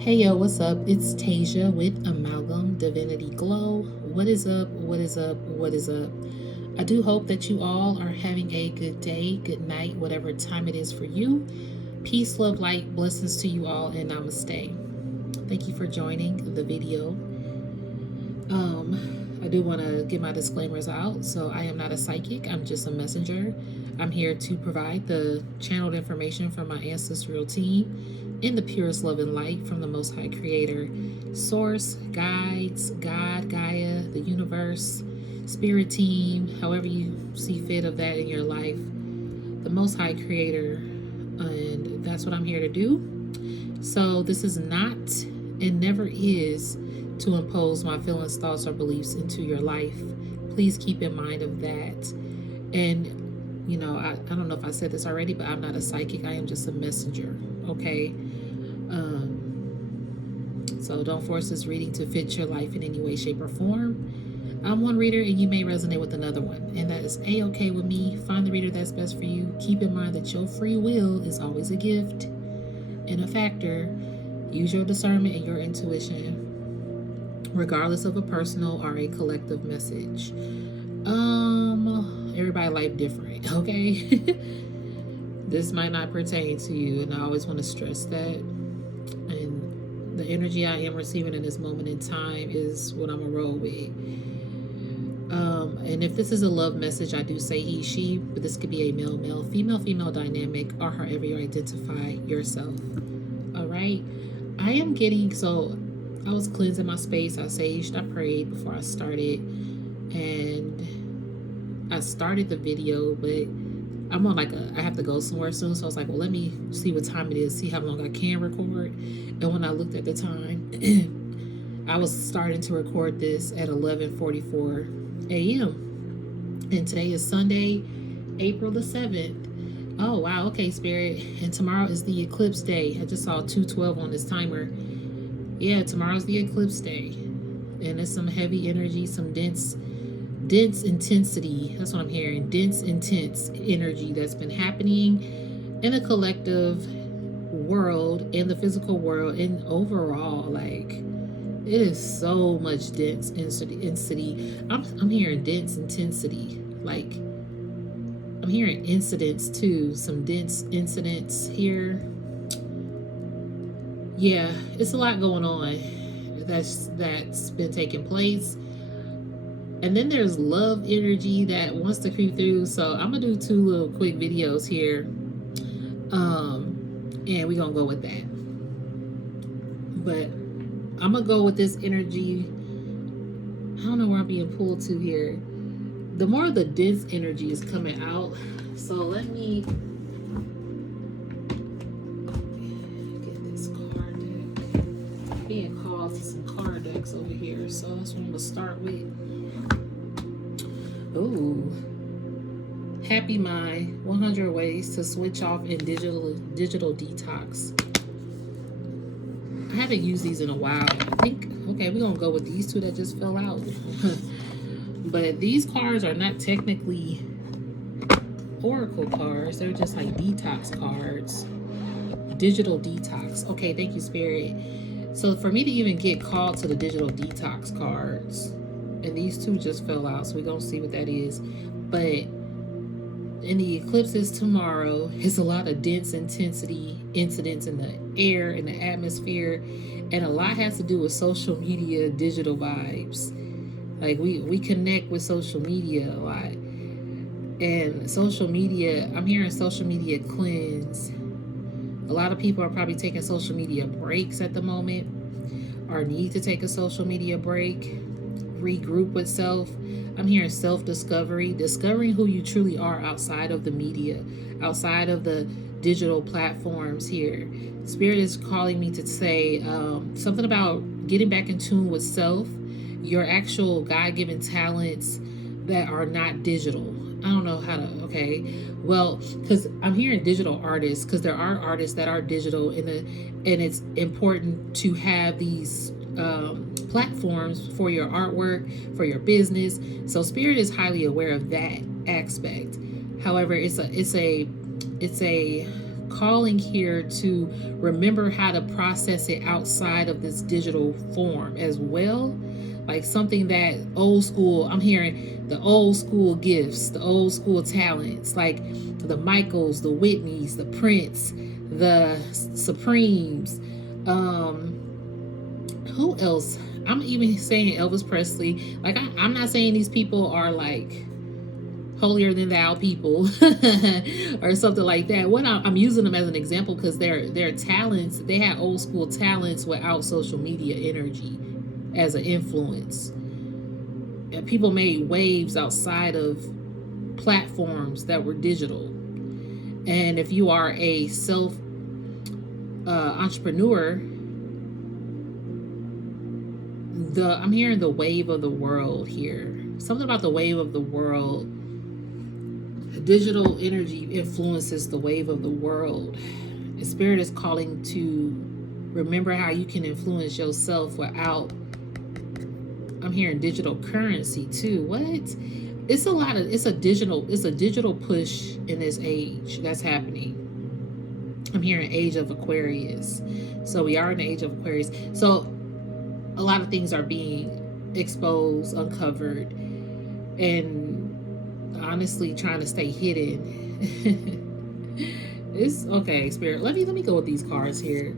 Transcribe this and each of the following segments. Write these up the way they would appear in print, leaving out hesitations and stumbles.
Hey yo, what's up? It's Tasia with Amalgam Divinity Glow. What is up? What is up? What is up? I do hope that you all are having a good day, good night, whatever time it is for you. Peace, love, light, blessings to you all, and namaste. Thank you for joining the video. I do want to get my disclaimers out. So, I am not a psychic, I'm just a messenger. I'm here to provide the channeled information from my ancestral team in the purest love and light from the Most High Creator, Source, guides, God, Gaia, the universe, spirit team, however you see fit of that in your life, the Most High Creator. And that's what I'm here to do. So, this is not and never is to impose my feelings, thoughts, or beliefs into your life. Please keep in mind of that. And I don't know if I said this already, but I'm not a psychic. I am just a messenger. Okay. So don't force this reading to fit your life in any way, shape, or form. I'm one reader and you may resonate with another one, and that is a-okay with me. Find the reader that's best for you. Keep in mind that your free will is always a gift and a factor. Use your discernment and your intuition, regardless of a personal or a collective message. Everybody life different, okay? This might not pertain to you, and I always want to stress that. And the energy I am receiving in this moment in time is what I'm gonna roll with. And if this is a love message, I do say he, she, but this could be a male, male, female, female dynamic, or however you identify yourself. All right. I am getting, so I was cleansing my space. I saged, I prayed before I started, and I started the video, but I'm on I have to go somewhere soon. So I was like, well, let me see what time it is, see how long I can record. And when I looked at the time, I was starting to record this at 11:44 a.m. And today is Sunday, April the 7th. Oh, wow. Okay, Spirit. And tomorrow is the eclipse day. I just saw 2:12 on this timer. Yeah, tomorrow's the eclipse day. And it's some heavy energy, some dense intensity. That's what I'm hearing. Dense, intense energy that's been happening in the collective world, in the physical world, and overall, like, it is so much dense intensity. I'm hearing dense intensity. Like, I'm hearing incidents too. Some dense incidents here. Yeah, it's a lot going on that's been taking place. And then there's love energy that wants to creep through. So I'm gonna do 2 little quick videos here. And we're gonna go with that. But I'm gonna go with this energy. I don't know where I'm being pulled to here. The more the dense energy is coming out. So let me get this card deck. Being called to some card decks over here. So that's what I'm gonna start with. Ooh. Happy Mind, 100 Ways to Switch Off in Digital Detox. I haven't used these in a while. I think, okay, we're going to go with these 2 that just fell out. But these cards are not technically oracle cards. They're just like detox cards. Digital detox. Okay, thank you, Spirit. So for me to even get called to the digital detox cards, and these 2 just fell out, so we're going to see what that is. But in the eclipses tomorrow, it's a lot of dense intensity incidents in the air, in the atmosphere, and a lot has to do with social media, digital vibes. Like we connect with social media a lot. And social media, I'm hearing social media cleanse. A lot of people are probably taking social media breaks at the moment, or need to take a social media break, regroup with self. I'm hearing self-discovery, discovering who you truly are outside of the media, outside of the digital platforms here. Spirit is calling me to say something about getting back in tune with self, your actual God-given talents that are not digital. I don't know how to, okay. Well, because I'm hearing digital artists, because there are artists that are digital, and it's important to have these platforms for your artwork, for your business. So Spirit is highly aware of that aspect. However, it's a calling here to remember how to process it outside of this digital form as well. Like something that old school, I'm hearing the old school gifts, the old school talents, like the Michaels, the Whitneys, the Prince, the Supremes. Who else? I'm even saying Elvis Presley. Like I'm not saying these people are like holier than thou people or something like that. What I'm using them as an example because their talents, they had old school talents without social media energy as an influence. And people made waves outside of platforms that were digital. And if you are a self entrepreneur, I'm hearing the wave of the world here. Something about the wave of the world. Digital energy influences the wave of the world. The spirit is calling to remember how you can influence yourself without. I'm hearing digital currency too. What? It's a digital push in this age that's happening. I'm hearing age of Aquarius. So we are in the age of Aquarius. So a lot of things are being exposed, uncovered, and honestly trying to stay hidden. It's okay, Spirit. Let me go with these cards here.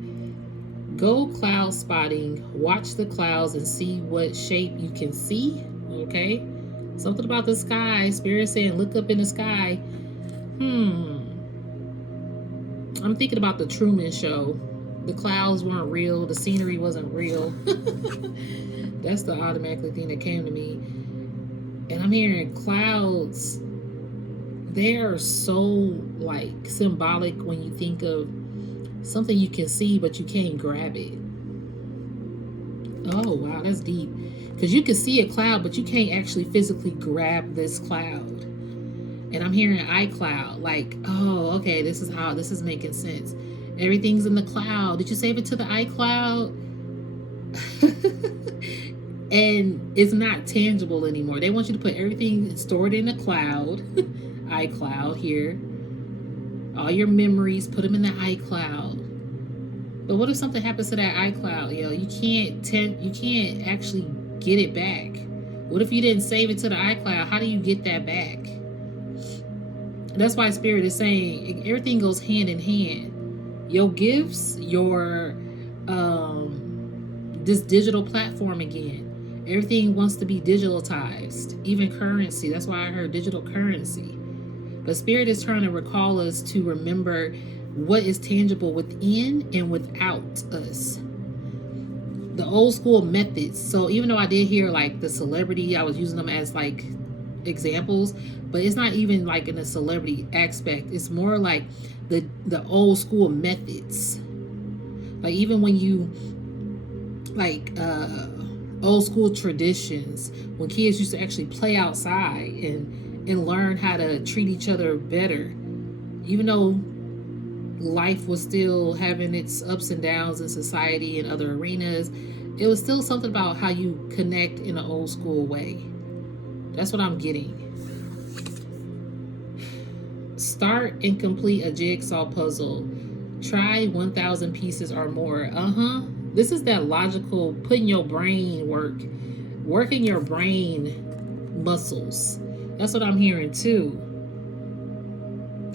Go cloud spotting. Watch the clouds and see what shape you can see. Okay. Something about the sky. Spirit saying, look up in the sky. I'm thinking about the Truman Show. The clouds weren't real. The scenery wasn't real. That's the automatically thing that came to me. And I'm hearing clouds. They are so like symbolic when you think of something you can see but you can't grab it. Oh wow, that's deep. Because you can see a cloud but you can't actually physically grab this cloud. And I'm hearing iCloud, like, oh, okay, this is making sense. Everything's in the cloud. Did you save it to the iCloud? And it's not tangible anymore. They want you to put everything stored in the cloud, iCloud here. All your memories, put them in the iCloud. But what if something happens to that iCloud? Yo, you can't actually get it back. What if you didn't save it to the iCloud? How do you get that back? That's why Spirit is saying everything goes hand in hand. Your gifts, your this digital platform again. Everything wants to be digitalized, even currency. That's why I heard digital currency. But Spirit is trying to recall us to remember what is tangible within and without us. The old school methods. So even though I did hear like the celebrity, I was using them as like examples, but it's not even like in a celebrity aspect. It's more like the old school methods. Like even when you like old school traditions, when kids used to actually play outside and learn how to treat each other better, even though life was still having its ups and downs in society and other arenas, it was still something about how you connect in an old school way. That's what I'm getting. Start and complete a jigsaw puzzle. Try 1,000 pieces or more. This is that logical, putting your brain working your brain muscles. That's what I'm hearing too.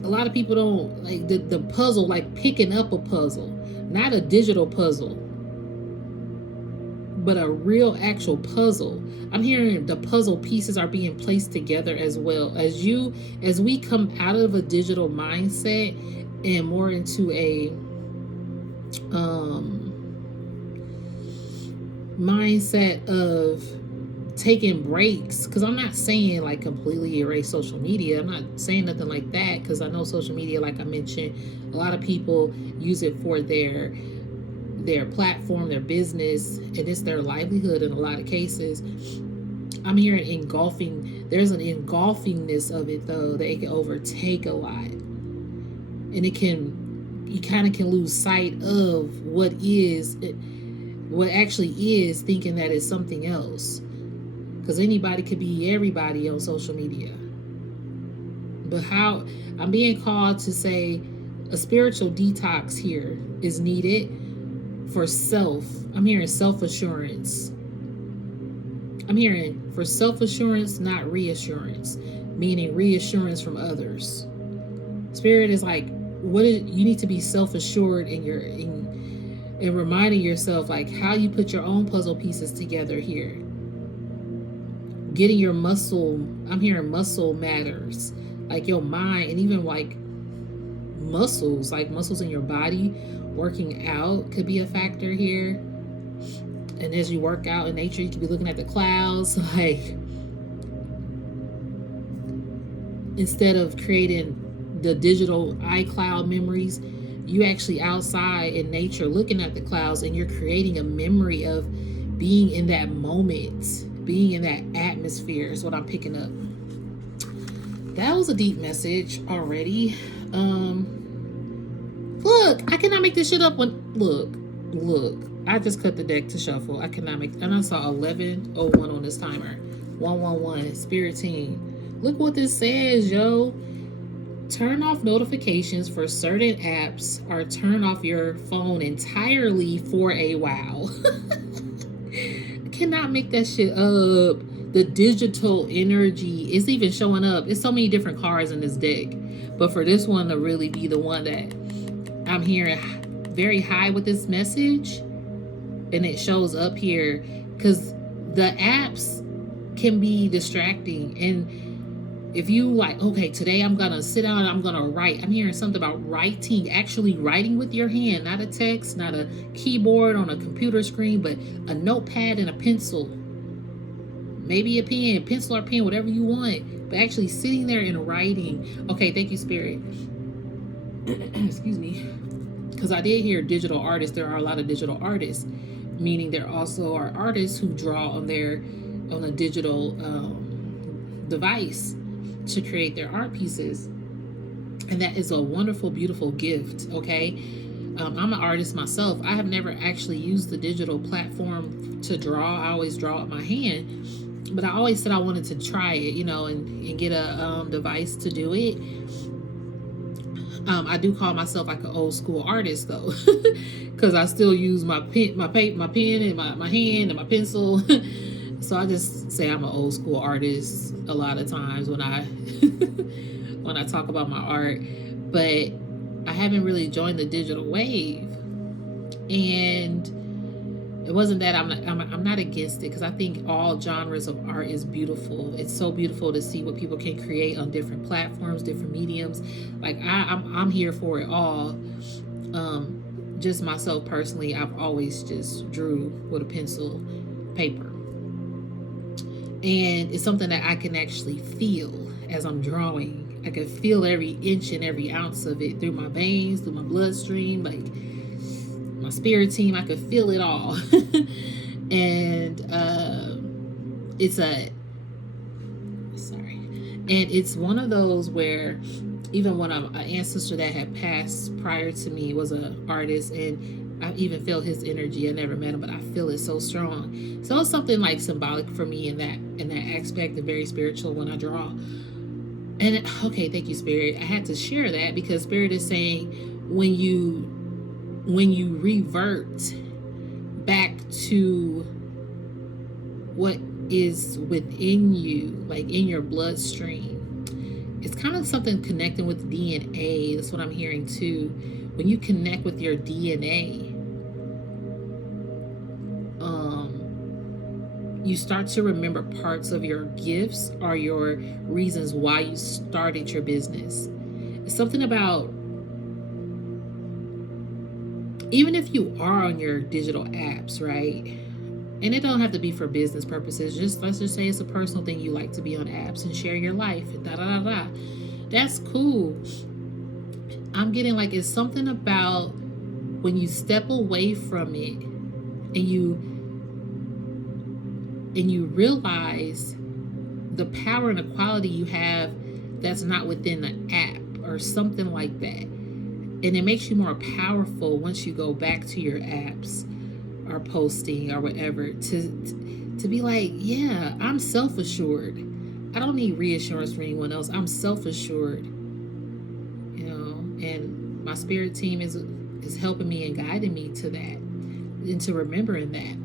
A lot of people don't like the puzzle, like picking up a puzzle, not a digital puzzle, but a real actual puzzle. I'm hearing the puzzle pieces are being placed together as well. As we come out of a digital mindset and more into a mindset of taking breaks, because I'm not saying like completely erase social media. I'm not saying nothing like that, because I know social media, like I mentioned, a lot of people use it for their platform, their business, and it's their livelihood in a lot of cases. I'm hearing engulfing. There's an engulfingness of it though, that it can overtake a lot, and you kind of can lose sight of what actually is, thinking that it's something else, because anybody could be everybody on social media. But how I'm being called to say, A spiritual detox here is needed for self. I'm hearing self-assurance. I'm hearing for self-assurance, not reassurance, meaning reassurance from others. Spirit is like, you need to be self-assured in reminding yourself like how you put your own puzzle pieces together here. Getting your muscle, I'm hearing muscle matters, like your mind, and even like muscles in your body. Working out could be a factor here. And as you work out in nature, you could be looking at the clouds, like instead of creating the digital iCloud memories, you actually outside in nature looking at the clouds, and you're creating a memory of being in that moment, being in that atmosphere is what I'm picking up. That was a deep message already. Look, I cannot make this shit up look, I just cut the deck to shuffle. I cannot make, and I saw 11:01 on this timer. 111, Spirit Team. Look what this says, yo. Turn off notifications for certain apps or turn off your phone entirely for a while. I cannot make that shit up. The digital energy is even showing up. It's so many different cards in this deck. But for this one to really be the one that I'm hearing very high with this message, and it shows up here, because the apps can be distracting. And if you like, okay, today I'm gonna sit down and I'm gonna write. I'm hearing something about writing, actually writing with your hand, not a text, not a keyboard on a computer screen, but a notepad and a pencil. Maybe a pen, pencil or pen, whatever you want, but actually sitting there and writing. Okay, thank you, Spirit. Excuse me. Because I did hear digital artists. There are a lot of digital artists, meaning there also are artists who draw on a digital device to create their art pieces. And that is a wonderful, beautiful gift, okay? I'm an artist myself. I have never actually used the digital platform to draw. I always draw with my hand. But I always said I wanted to try it, and get a device to do it. I do call myself like an old school artist though, because I still use my pen, and my hand and my pencil. So I just say I'm an old school artist a lot of times when I when I talk about my art. But I haven't really joined the digital wave, and it wasn't that I'm not against it, because I think all genres of art is beautiful. It's so beautiful to see what people can create on different platforms, different mediums. Like I'm here for it all. Just myself personally, I've always just drew with a pencil, paper, and it's something that I can actually feel as I'm drawing. I can feel every inch and every ounce of it through my veins, through my bloodstream, like my spirit team. I could feel it all. And it's one of those where even when an ancestor that had passed prior to me was an artist, and I even feel his energy. I never met him, but I feel it so strong. So it's something like symbolic for me in that aspect, and very spiritual when I draw. And okay, thank you, Spirit. I had to share that because Spirit is saying when you revert back to what is within you, like in your bloodstream, it's kind of something connecting with DNA. That's what I'm hearing too. When you connect with your DNA, you start to remember parts of your gifts or your reasons why you started your business. It's something about, even if you are on your digital apps, right? And it don't have to be for business purposes. Let's just say it's a personal thing. You like to be on apps and share your life. That's cool. I'm getting like, it's something about when you step away from it and you realize the power and the quality you have that's not within the app or something like that. And it makes you more powerful once you go back to your apps or posting or whatever to be like, yeah, I'm self-assured. I don't need reassurance from anyone else. I'm self-assured, and my spirit team is helping me and guiding me to that, into remembering that.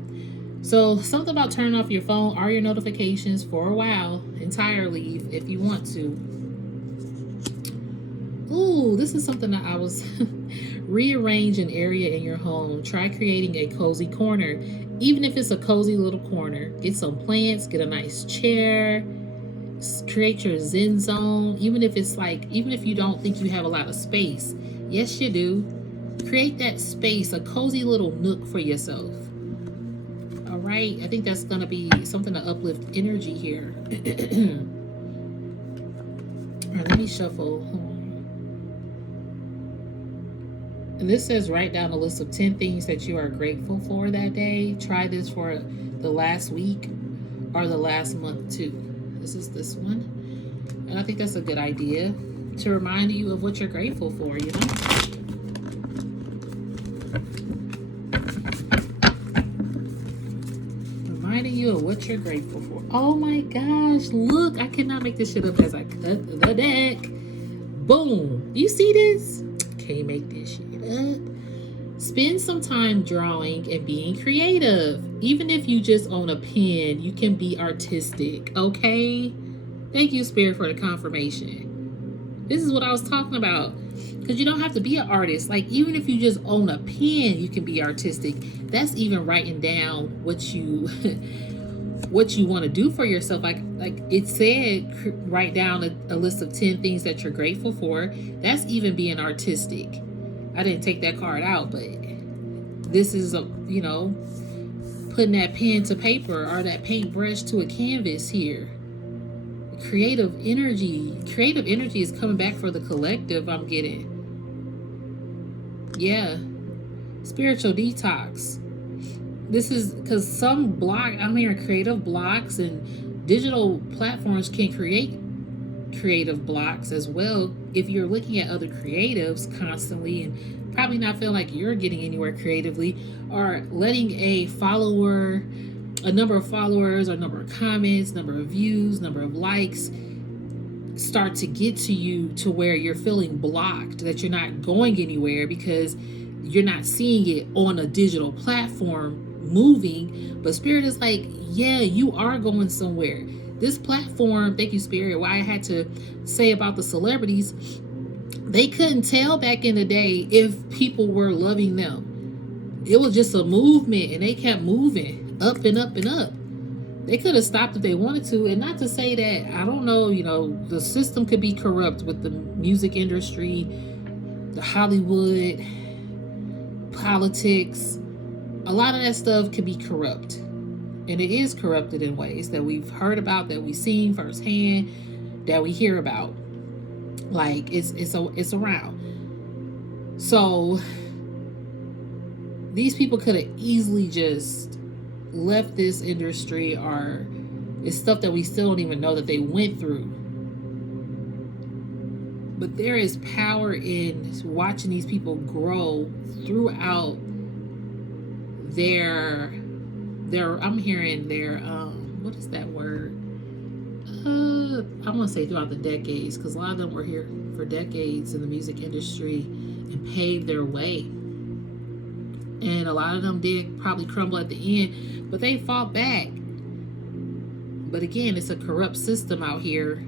So something about turning off your phone or your notifications for a while entirely if you want to. Ooh, this is something that I was rearrange an area in your home. Try creating a cozy corner. Even if it's a cozy little corner, get some plants, get a nice chair, create your zen zone. Even if you don't think you have a lot of space, yes you do. Create that space, a cozy little nook for yourself. All right, I think that's gonna be something to uplift energy here. All right, let me shuffle. And this says write down a list of 10 things that you are grateful for that day. Try this for the last week or the last month too. This is this one. And I think that's a good idea to remind you of what you're grateful for, you know? Reminding you of what you're grateful for. Oh my gosh, look, I cannot make this shit up as I cut the deck. Boom. You see this? Can't make this shit up. Spend some time drawing and being creative. Even if you just own a pen, you can be artistic, okay? Thank you, Spirit, for the confirmation. This is what I was talking about. Because you don't have to be an artist. Like, even if you just own a pen, you can be artistic. That's even writing down what you what you want to do for yourself. Like it said, write down a list of 10 things that you're grateful for. That's even being artistic. I didn't take that card out, but this is putting that pen to paper or that paintbrush to a canvas here. Creative energy is coming back for the collective. I'm getting, yeah, spiritual detox. This is because I'm hearing creative blocks, and digital platforms can create creative blocks as well. If you're looking at other creatives constantly and probably not feeling like you're getting anywhere creatively, or letting a number of followers or number of comments, number of views, number of likes start to get to you to where you're feeling blocked, that you're not going anywhere because you're not seeing it on a digital platform moving. But Spirit is like, yeah, you are going somewhere. This platform, thank you, Spirit, why I had to say about the celebrities, they couldn't tell back in the day if people were loving them. It was just a movement, and they kept moving up and up and up. They could have stopped if they wanted to. And not to say that, I don't know, the system could be corrupt with the music industry, the Hollywood, politics. A lot of that stuff could be corrupt. And it is corrupted in ways that we've heard about, that we've seen firsthand, that we hear about. Like, it's around. So these people could have easily just left this industry, or it's stuff that we still don't even know that they went through. But there is power in watching these people grow throughout their I'm hearing their what is that word? I want to say throughout the decades, because a lot of them were here for decades in the music industry and paved their way. And a lot of them did probably crumble at the end, but they fought back. But again, it's a corrupt system out here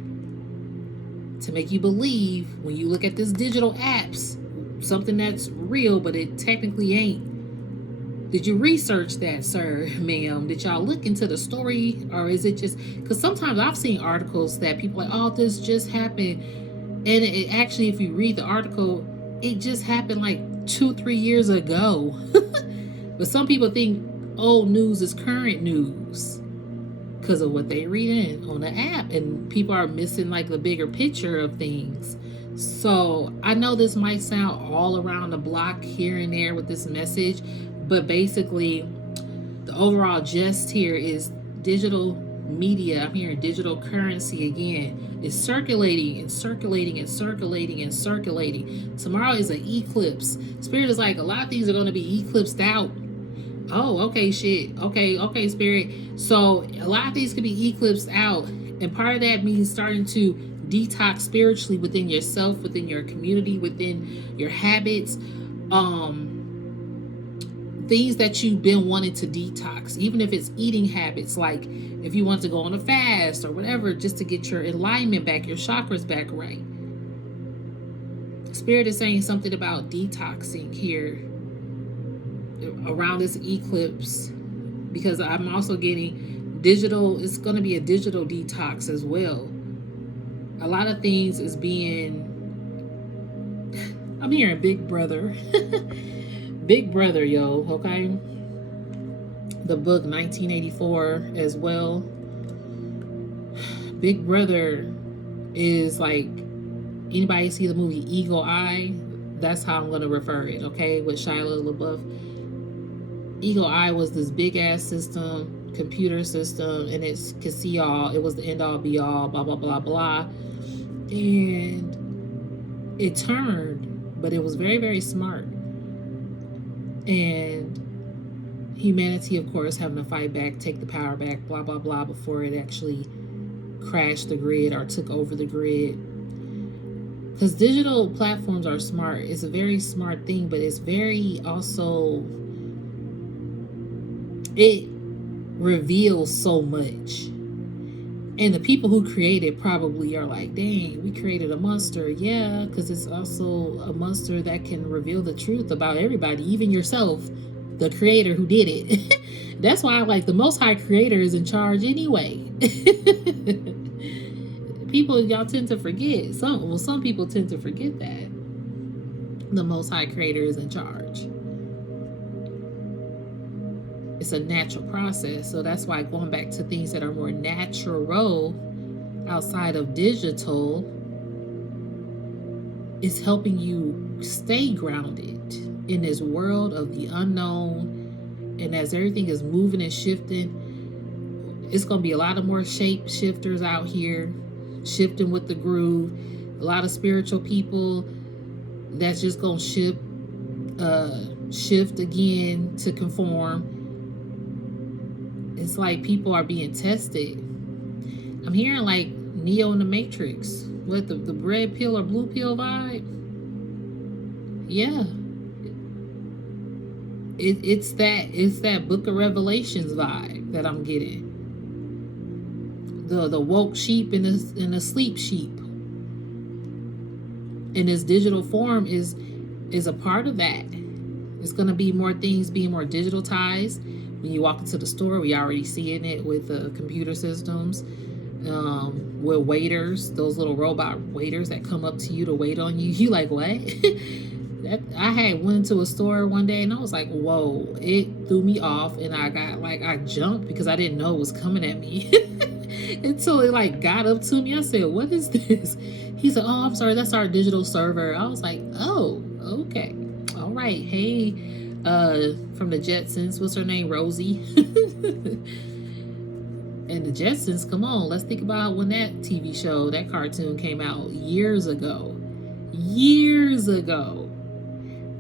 to make you believe, when you look at this digital apps, something that's real, but it technically ain't. Did you research that, sir, ma'am? Did y'all look into the story? Or is it just, because sometimes I've seen articles that people are like, oh, this just happened. And it actually, if you read the article, it just happened like 2-3 years ago. But some people think old news is current news because of what they read in on the app, and people are missing like the bigger picture of things. So I know this might sound all around the block here and there with this message, but basically the overall gist here is digital media. I'm hearing digital currency again. It's circulating and circulating and circulating and circulating. Tomorrow is an eclipse. Spirit is like, a lot of things are going to be eclipsed out. Oh, okay, shit. Okay, Spirit. So a lot of things could be eclipsed out. And part of that means starting to detox spiritually within yourself, within your community, within your habits, things that you've been wanting to detox, even if it's eating habits, like if you want to go on a fast or whatever, just to get your alignment back, your chakras back right. Spirit is saying something about detoxing here around this eclipse, because I'm also getting digital. It's going to be a digital detox as well. A lot of things is being, I'm hearing Big Brother. Big Brother, yo, okay? The book 1984 as well. Big Brother is like, anybody see the movie Eagle Eye? That's how I'm going to refer it, okay? With Shia LaBeouf. Eagle Eye was this big ass system, computer system, and it could see all. It was the end all be all, blah, blah, blah, blah. And it turned, but it was very, very smart. And humanity, of course, having to fight back, take the power back, blah, blah, blah, before it actually crashed the grid or took over the grid. Because digital platforms are smart. It's a very smart thing, but it's very also, it reveals so much. And the people who create it probably are like, dang, we created a monster. Yeah, because it's also a monster that can reveal the truth about everybody, even yourself, the creator who did it. That's why, like, the Most High Creator is in charge anyway. People, y'all tend to forget. Some people tend to forget that the Most High Creator is in charge. It's a natural process. So that's why going back to things that are more natural outside of digital is helping you stay grounded in this world of the unknown. And as everything is moving and shifting, it's going to be a lot of more shape shifters out here, shifting with the groove. A lot of spiritual people that's just going to shift again to conform. It's like people are being tested. I'm hearing like Neo in the Matrix. What, the red pill or blue pill vibe? Yeah. It's that Book of Revelations vibe that I'm getting. The woke sheep and the sleep sheep. And this digital form is a part of that. It's gonna be more things being more digitalized. When you walk into the store, we already seeing it with computer systems, with waiters, those little robot waiters that come up to you to wait on you. You like, what? I had went into a store one day and I was like, whoa, it threw me off, and I jumped because I didn't know it was coming at me until it like got up to me. I said, what is this? He said, oh, I'm sorry, that's our digital server. I was like, oh, okay, all right. Hey, from the Jetsons, what's her name? Rosie. And the Jetsons, come on, let's think about when that TV show, that cartoon came out years ago.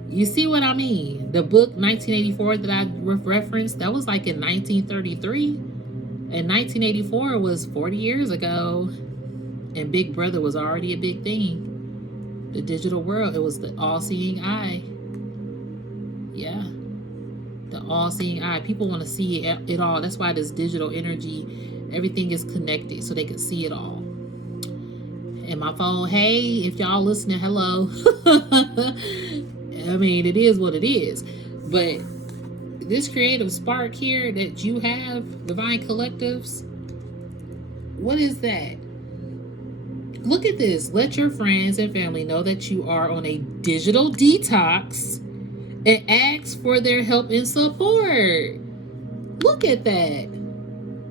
You see what I mean? The book 1984 that I referenced, that was like in 1933. And 1984 was 40 years ago. And Big Brother was already a big thing. The digital world, it was the all-seeing eye. Yeah. The all-seeing eye. People want to see it all. That's why this digital energy, everything is connected so they can see it all. And my phone, hey, if y'all listening, hello. I mean, it is what it is. But this creative spark here that you have, Divine Collectives, what is that? Look at this. Let your friends and family know that you are on a digital detox and ask for their help and support. Look at that.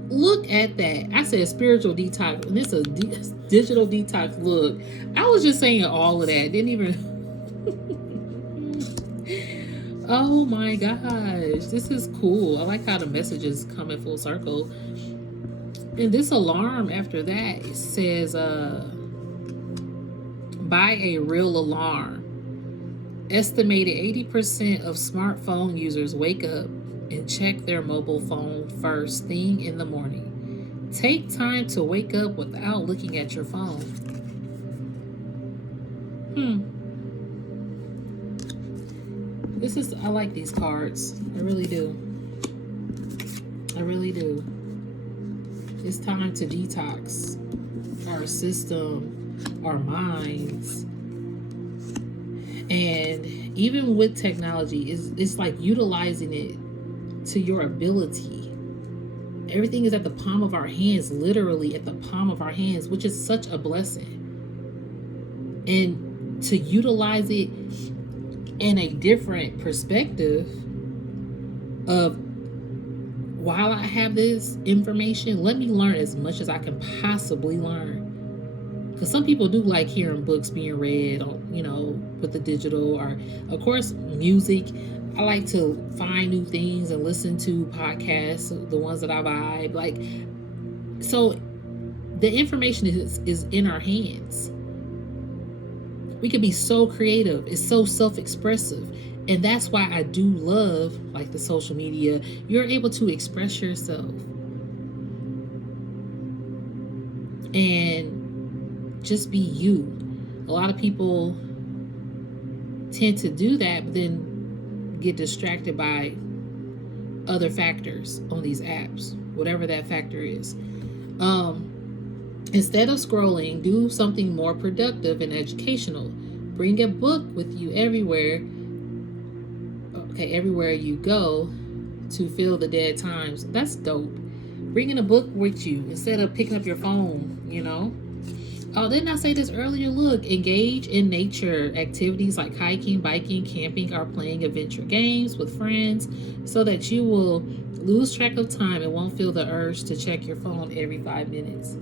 Look at that. I said spiritual detox, and it's a digital detox. Look, I was just saying all of that. Didn't even... Oh my gosh. This is cool. I like how the messages come in full circle. And this alarm after that, it says, buy a real alarm. Estimated 80% of smartphone users wake up and check their mobile phone first thing in the morning. Take time to wake up without looking at your phone. I like these cards. I really do. I really do. It's time to detox our system, our minds. And even with technology, it's like utilizing it to your ability. Everything is at the palm of our hands, literally at the palm of our hands, which is such a blessing. And to utilize it in a different perspective of, while I have this information, let me learn as much as I can possibly learn. Because some people do like hearing books being read, with the digital, or of course music. I like to find new things and listen to podcasts, the ones that I vibe. Like, so the information is in our hands. We can be so creative. It's so self-expressive. And that's why I do love, like, the social media. You're able to express yourself. And just be you. A lot of people tend to do that, but then get distracted by other factors on these apps, whatever that factor is. Instead of scrolling, do something more productive and educational. Bring a book with you everywhere you go to fill the dead times. That's dope. Bringing a book with you instead of picking up your phone, Oh, didn't I say this earlier? Look, engage in nature activities like hiking, biking, camping, or playing adventure games with friends so that you will lose track of time and won't feel the urge to check your phone every 5 minutes.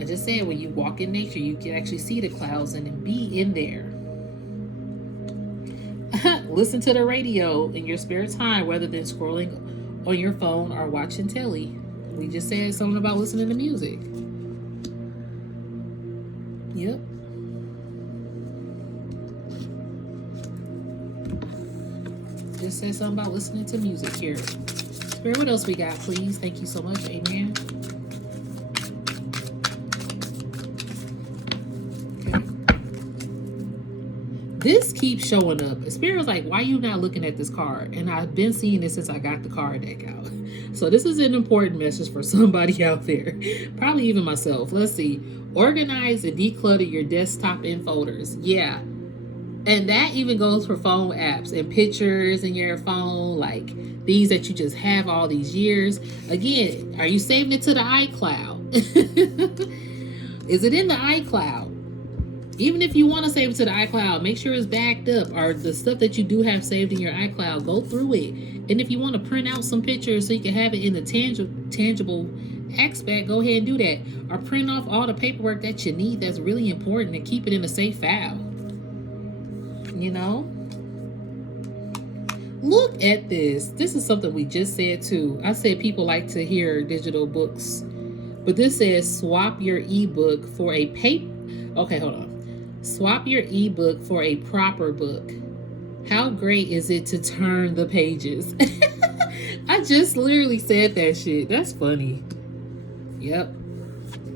I just said, when you walk in nature, you can actually see the clouds and be in there. Listen to the radio in your spare time rather than scrolling on your phone or watching telly. We just said something about listening to music. Yep. Just said something about listening to music here. Spirit, what else we got, please? Thank you so much. Amen. Okay. This keeps showing up. Spirit was like, why are you not looking at this card? And I've been seeing this since I got the card deck out. So this is an important message for somebody out there. Probably even myself. Let's see. Organize and declutter your desktop and folders. Yeah. And that even goes for phone apps and pictures in your phone, like things that you just have all these years. Again, are you saving it to the iCloud? Is it in the iCloud? Even if you want to save it to the iCloud, make sure it's backed up. Or the stuff that you do have saved in your iCloud, go through it. And if you want to print out some pictures so you can have it in the tangible aspect, go ahead and do that. Or print off all the paperwork that you need that's really important and keep it in a safe file. Look at this. This is something we just said too. I said people like to hear digital books, but this says swap your ebook for a paper. Okay, hold on. Swap your ebook for a proper book. How great is it to turn the pages? I just literally said that shit. That's funny. Yep.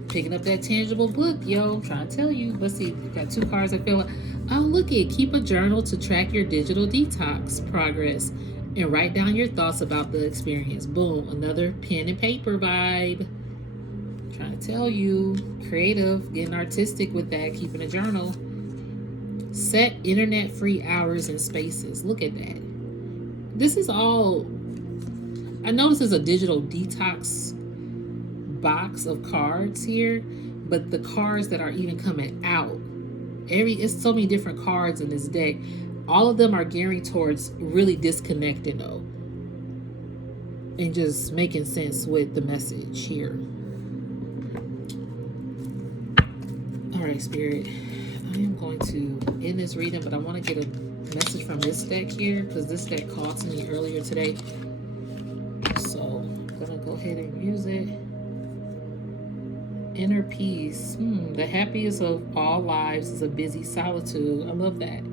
Picking up that tangible book, yo. I'm trying to tell you. Let's see. Got 2 cards I feel like. Oh, look it. Keep a journal to track your digital detox progress and write down your thoughts about the experience. Boom. Another pen and paper vibe. Trying to tell you. Creative. Getting artistic with that. Keeping a journal. Set internet-free hours and spaces. Look at that. This is all... I know this is a digital detox box of cards here, but the cards that are even coming out, it's so many different cards in this deck. All of them are gearing towards really disconnecting though, and just making sense with the message here. All right, Spirit, I am going to end this reading, but I want to get a message from this deck here because this deck called to me earlier today. So I'm gonna go ahead and use it. Inner peace. The happiest of all lives is a busy solitude. I love that.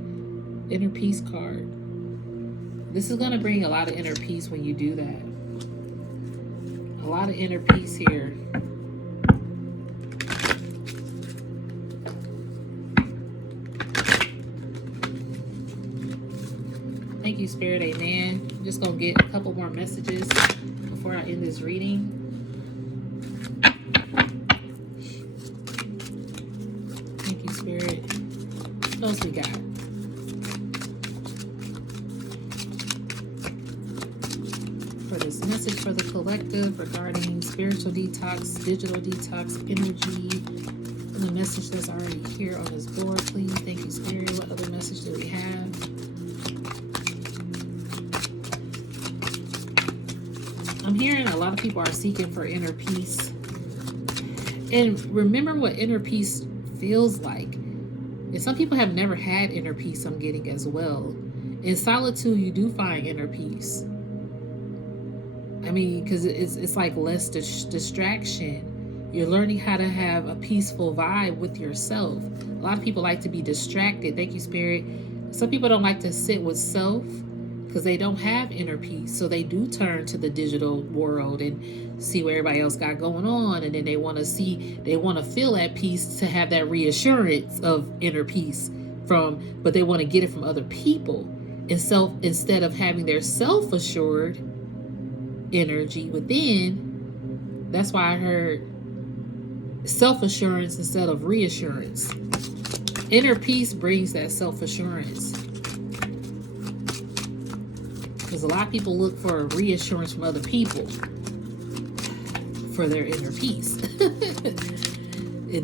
Inner peace card. This is going to bring a lot of inner peace when you do that. A lot of inner peace here. Thank you, Spirit. Amen. I'm just going to get a couple more messages before I end this reading. Thank you, Spirit. What else we got? For this message for the collective regarding spiritual detox, digital detox, energy, and the message that's already here on this board, please. Thank you, Spirit. What other message do we have? I'm hearing a lot of people are seeking for inner peace. And remember what inner peace feels like. And some people have never had inner peace, I'm getting as well. In solitude, you do find inner peace. I mean, because it's like less distraction. You're learning how to have a peaceful vibe with yourself. A lot of people like to be distracted. Thank you, Spirit. Some people don't like to sit with self because they don't have inner peace. So they do turn to the digital world and see what everybody else got going on. And then they want to feel at peace to have that reassurance of inner peace but they want to get it from other people. Instead of having their self-assured energy within. That's why I heard self-assurance instead of reassurance. Inner peace brings that self-assurance. Because a lot of people look for reassurance from other people for their inner peace. The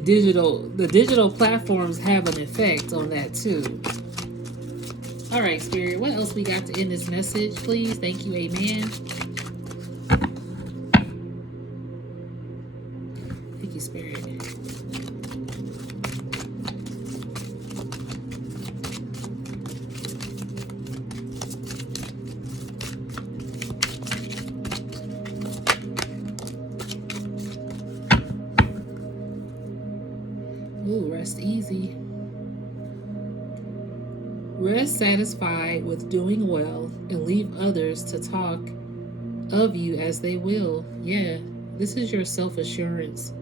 digital platforms have an effect on that too. All right, Spirit, what else we got to end this message, please? Thank you, amen. Thank you, Spirit. Ooh, rest easy. Rest satisfied with doing well and leave others to talk of you as they will. Yeah, this is your self-assurance.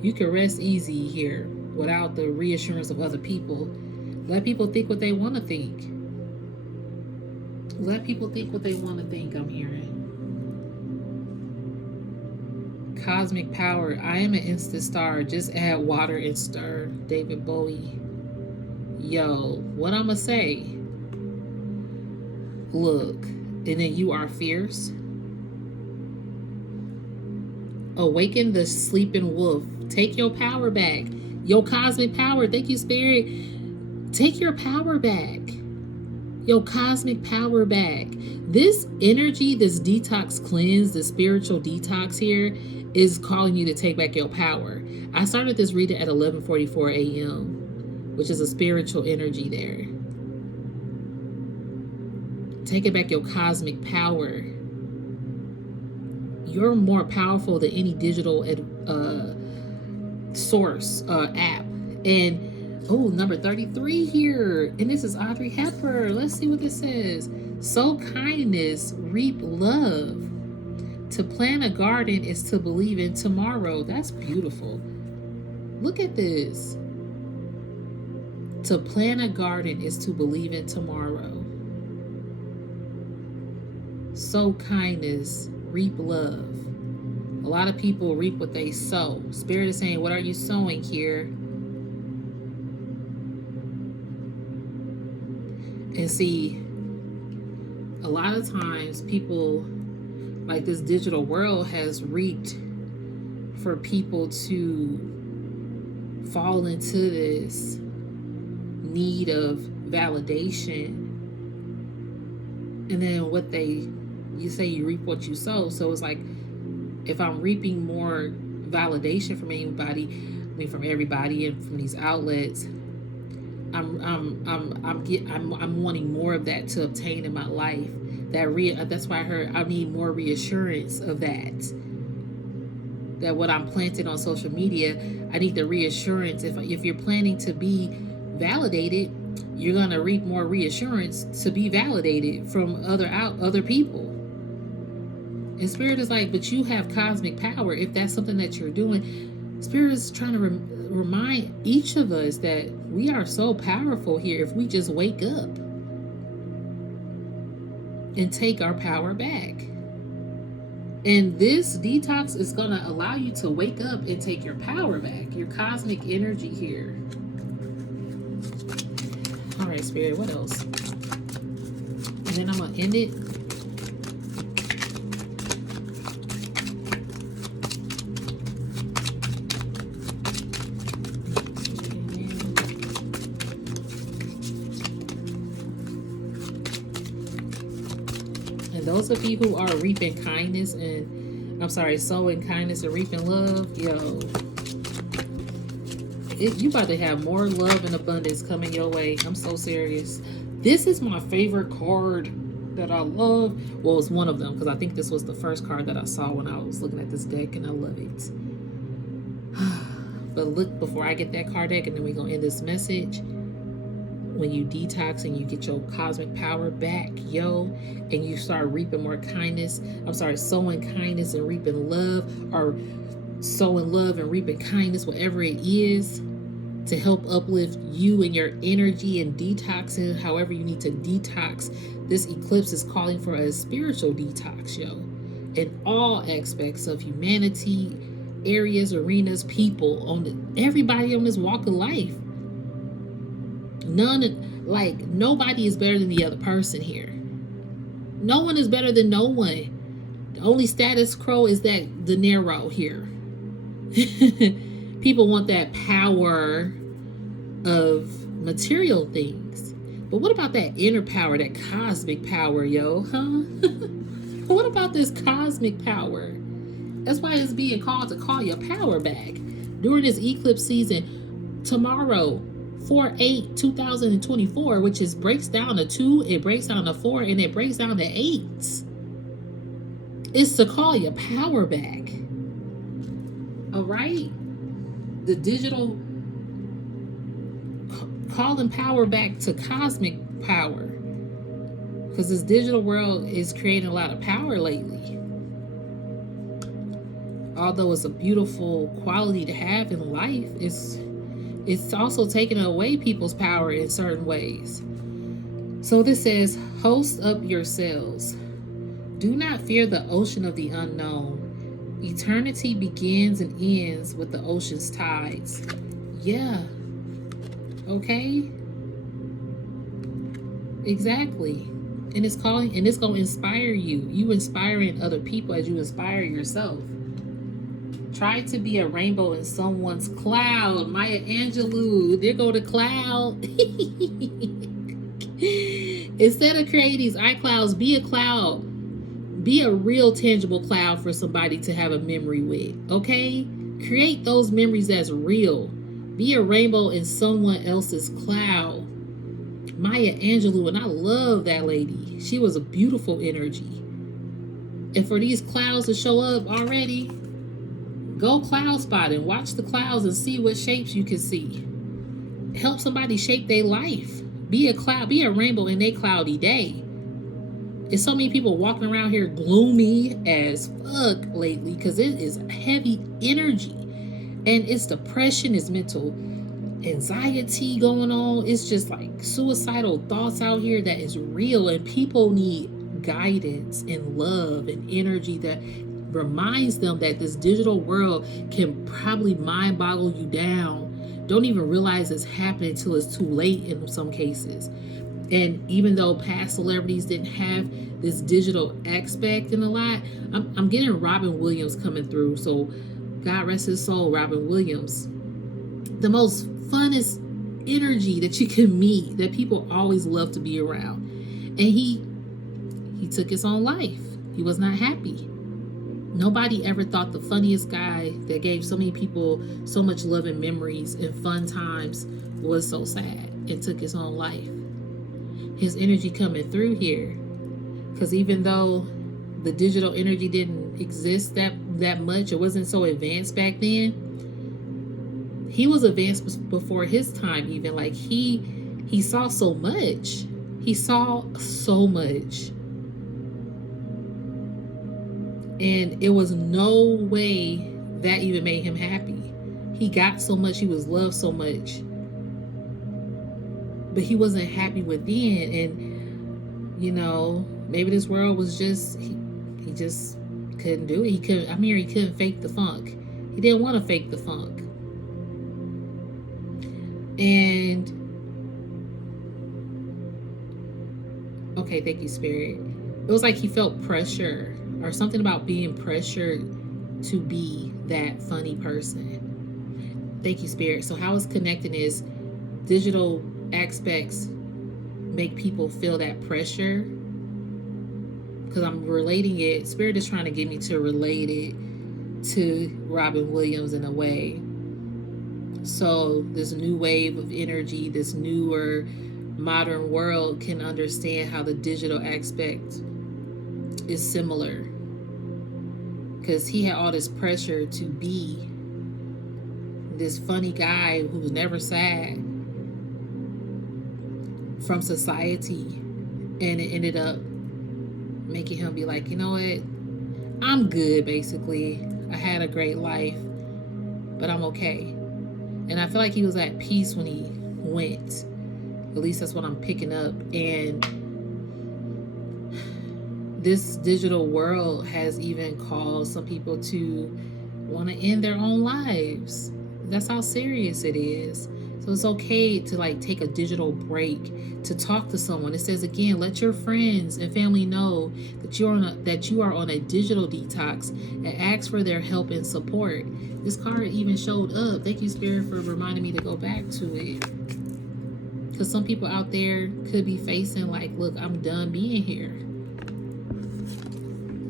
You can rest easy here without the reassurance of other people. Let people think what they want to think. Let people think what they want to think, I'm hearing. Cosmic power. I am an instant star. Just add water and stir. David Bowie. Yo, what I'm going to say? Look, and then you are fierce. Awaken the sleeping wolf. Take your power back. Your cosmic power. Thank you, Spirit. Take your power back. Your cosmic power back. This energy, this detox cleanse, the spiritual detox here is calling you to take back your power. I started this reading at 11:44 a.m., which is a spiritual energy there. Taking back your cosmic power. You're more powerful than any digital source app. And number 33 here. And this is Audrey Hepburn. Let's see what this says. Sow kindness, reap love. To plant a garden is to believe in tomorrow. That's beautiful. Look at this. To plant a garden is to believe in tomorrow. Sow kindness, reap love. A lot of people reap what they sow. Spirit is saying, what are you sowing here? And see, a lot of times people, like this digital world has reaped for people to fall into this need of validation. And then you say you reap what you sow. So it's like, if I'm reaping more validation from from everybody and from these outlets, I'm wanting more of that to obtain in my life. That's why I heard I need more reassurance of that. That what I'm planting on social media, I need the reassurance. If you're planning to be validated, you're gonna reap more reassurance to be validated from other people. And Spirit is like, but you have cosmic power. If that's something that you're doing, Spirit is trying to remind each of us that we are so powerful here if we just wake up. and take our power back. And this detox is going to allow you to wake up and take your power back, your cosmic energy here. All right, Spirit, what else? And then I'm going to end it. And those of you who are reaping kindness and, sowing kindness and reaping love, yo, you about to have more love and abundance coming your way. I'm so serious. This is my favorite card that I love. Well, it's one of them because I think this was the first card that I saw when I was looking at this deck, and I love it. But look, before I get that card deck, and then we're going to end this message. When you detox and you get your cosmic power back, yo, and you start reaping more kindness, sowing kindness and reaping love, or sowing love and reaping kindness, whatever it is, to help uplift you and your energy and detoxing, however you need to detox. This eclipse is calling for a spiritual detox, yo, in all aspects of humanity, areas, arenas, people, everybody on this walk of life. Nobody is better than the other person here. No one is better than no one. The only status quo is that De Niro here. People want that power of material things. But what about that inner power, that cosmic power, yo, huh? What about this cosmic power? That's why it's being called to call your power back. During this eclipse season, tomorrow, 4/8/2024, which breaks down to 2, it breaks down to 4, and it breaks down to 8. It's to call your power back. All right? The digital calling power back to cosmic power. Because this digital world is creating a lot of power lately. Although it's a beautiful quality to have in life, it's also taking away people's power in certain ways. So this says, host up yourselves. Do not fear the ocean of the unknown. Eternity begins and ends with the ocean's tides. Yeah. Okay? Exactly. And it's going to inspire you. You inspiring other people as you inspire yourself. Try to be a rainbow in someone's cloud. Maya Angelou, there go the cloud. Instead of creating these iClouds, be a cloud. Be a real tangible cloud for somebody to have a memory with, okay? Create those memories that's real. Be a rainbow in someone else's cloud. Maya Angelou, and I love that lady. She was a beautiful energy. And for these clouds to show up already, go cloud spotting. Watch the clouds and see what shapes you can see. Help somebody shape their life. Be a cloud, be a rainbow in their cloudy day. There's so many people walking around here gloomy as fuck lately because it is heavy energy. And it's depression, it's mental anxiety going on. It's just like suicidal thoughts out here that is real. And people need guidance and love and energy that reminds them that this digital world can probably mind boggle you down. Don't even realize it's happening until it's too late in some cases. And even though past celebrities didn't have this digital aspect in a lot, I'm getting Robin Williams coming through. So God rest his soul, Robin Williams. The most funnest energy that you can meet, that people always love to be around. And he took his own life. He was not happy. Nobody ever thought the funniest guy that gave so many people so much love and memories and fun times was so sad and took his own life. His energy coming through here, because even though the digital energy didn't exist that much, it wasn't so advanced back then, he was advanced before his time. Even like he saw so much. He saw so much. And it was no way that even made him happy. He got so much, he was loved so much, but he wasn't happy within. And Maybe this world was just he just couldn't do it. He couldn't fake the funk. He didn't want to fake the funk. And okay, thank you, Spirit. It was like he felt pressure or something about being pressured to be that funny person. Thank you, Spirit. So how it's connecting is digital aspects make people feel that pressure, because I'm relating it. Spirit is trying to get me to relate it to Robin Williams in a way. So this new wave of energy, this newer modern world can understand how the digital aspect is similar, because he had all this pressure to be this funny guy who was never sad from society, and it ended up making him be like, you know what, I'm good. Basically, I had a great life, but I'm okay. And I feel like he was at peace when he went. At least that's what I'm picking up. And this digital world has even caused some people to want to end their own lives. That's how serious it is. So it's okay to like take a digital break, to talk to someone. It says again, let your friends and family know that you are on a digital detox, and ask for their help and support. This card even showed up. Thank you, Spirit, for reminding me to go back to it. Because some people out there could be facing like, look, I'm done being here.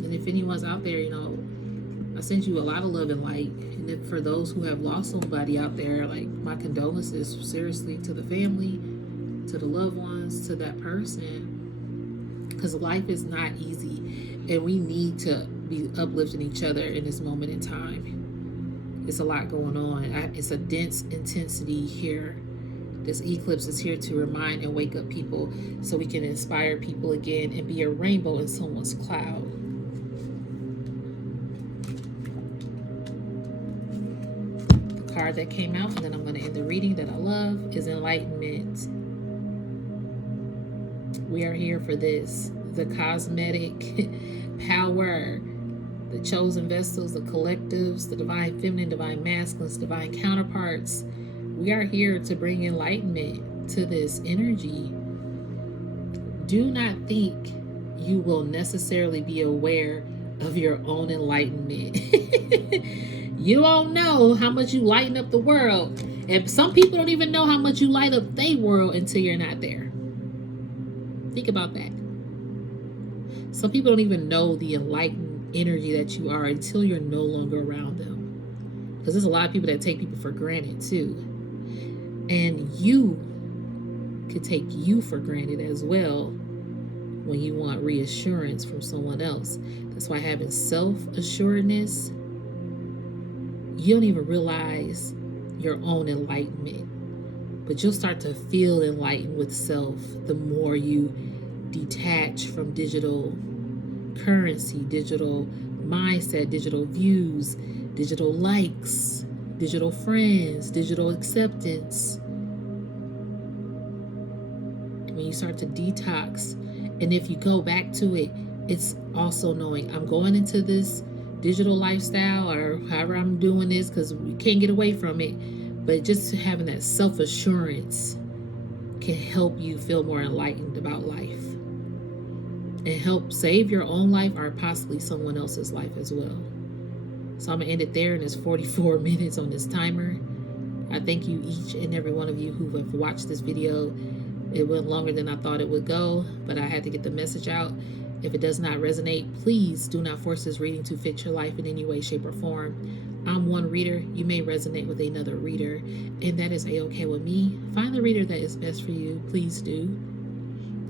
And if anyone's out there, I send you a lot of love and light. And if for those who have lost somebody out there, like, my condolences seriously to the family, to the loved ones, to that person. Because life is not easy. And we need to be uplifting each other in this moment in time. It's a lot going on. It's a dense intensity here. This eclipse is here to remind and wake up people so we can inspire people again and be a rainbow in someone's cloud. The card that came out, and then I'm going to end the reading that I love, is Enlightenment. We are here for this. The cosmetic power, the chosen vessels, the collectives, the divine feminine, divine masculines, divine counterparts. We are here to bring enlightenment to this energy. Do not think you will necessarily be aware of your own enlightenment. You don't know how much you lighten up the world. And some people don't even know how much you light up their world until you're not there. Think about that. Some people don't even know the enlightened energy that you are until you're no longer around them. Because there's a lot of people that take people for granted too. And you could take you for granted as well when you want reassurance from someone else. That's why having self-assuredness, you don't even realize your own enlightenment. But you'll start to feel enlightened with self the more you detach from digital currency, digital mindset, digital views, digital likes, digital friends, digital acceptance. When you start to detox, and if you go back to it, it's also knowing I'm going into this digital lifestyle, or however I'm doing this, because we can't get away from it. But just having that self-assurance can help you feel more enlightened about life and help save your own life or possibly someone else's life as well. So I'm going to end it there, and it's 44 minutes on this timer. I thank you, each and every one of you who have watched this video. It went longer than I thought it would go, but I had to get the message out. If it does not resonate, please do not force this reading to fit your life in any way, shape, or form. I'm one reader. You may resonate with another reader, and that is a-okay with me. Find the reader that is best for you. Please do.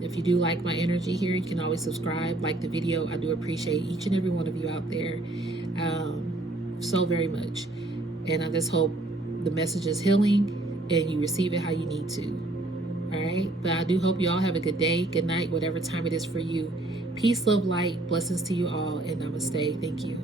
If you do like my energy here, you can always subscribe, like the video. I do appreciate each and every one of you out there so very much. And I just hope the message is healing and you receive it how you need to. All right? But I do hope you all have a good day, good night, whatever time it is for you. Peace, love, light, blessings to you all, and namaste. Thank you.